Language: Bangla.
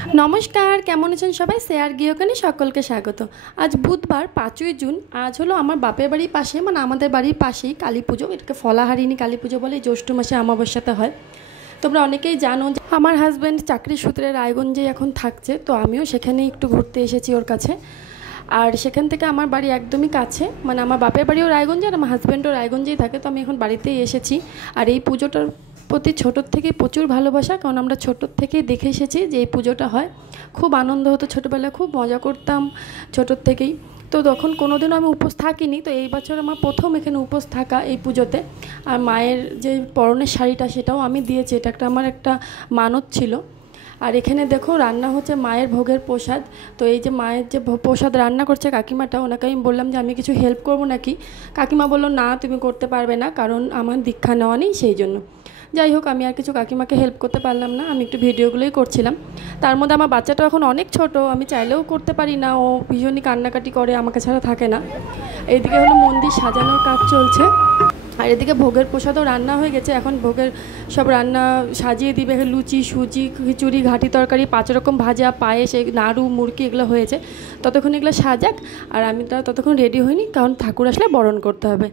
नमस्कार केमन आছেন সবাই শেয়ার গৃহকোণে সকলকে স্বাগত। आज बुधवार 5ই জুন। आज হলো আমার বাপের বাড়ির পাশে মানে আমাদের বাড়ির পাশেই কালী পুজো। এটাকে ফলাহারিণী কালী পুজো বলে, জ্যৈষ্ঠ মাসে অমাবস্যাতে হয়। তোমরা অনেকেই জানো যে আমার হাজব্যান্ড চাকরির সূত্রে রায়গঞ্জে এখন থাকছে, তো আমিও সেখানেই একটু ঘুরতে এসেছি ওর কাছে। আর সেখান থেকে আমার বাড়ি একদমই কাছে, মানে আমার বাপের বাড়িও রায়গঞ্জে আর আমার হাজব্যান্ডও রায়গঞ্জেই থাকে, তো আমি এখন বাড়িতেই এসেছি। আর এই পুজোটার প্রতি ছোটোর থেকেই প্রচুর ভালোবাসা, কারণ আমরা ছোটোর থেকেই দেখে এসেছি যে এই পুজোটা হয়। খুব আনন্দ হতো ছোটোবেলায়, খুব মজা করতাম ছোটোর থেকেই। তো তখন কোনোদিনও আমি উপোস থাকিনি, তো এই বছর আমার প্রথম এখানে উপোস থাকা এই পুজোতে। আর মায়ের যে পরনের শাড়িটা সেটাও আমি দিয়েছি, এটা আমার একটা মানত ছিল। আর এখানে দেখো রান্না হচ্ছে মায়ের ভোগের প্রসাদ। তো এই যে মায়ের যে প্রসাদ রান্না করছে কাকিমাটা, ওনাকে আমি বললাম যে আমি কিছু হেল্প করবো নাকি। কাকিমা বললো না তুমি করতে পারবে না, কারণ আমার দীক্ষা নেওয়া নেই সেই জন্য। যাই হোক, আমি আর কিছু কাকিমাকে হেল্প করতে পারলাম না, আমি একটু ভিডিওগুলোই করছিলাম। তার মধ্যে আমার বাচ্চাটা এখন অনেক ছোট, আমি চাইলেও করতে পারি না, ও ভীষণই কান্নাকাটি করে, আমাকে ছাড়া থাকে না। এইদিকে হলো মন্দির সাজানোর কাজ চলছে, আর এদিকে ভোগের প্রসাদও রান্না হয়ে গেছে। এখন ভোগের সব রান্না সাজিয়ে দিবে, লুচি, সুজি, খিচুড়ি, ঘাটি তরকারি, 5 রকম ভাজা, পায়েস, নাড়ু, মুরকি এগুলো হয়েছে। ততক্ষণ এগুলো সাজাক, আর আমি ততক্ষণ রেডি হইনি, কারণ ঠাকুর আসলে বরণ করতে হবে।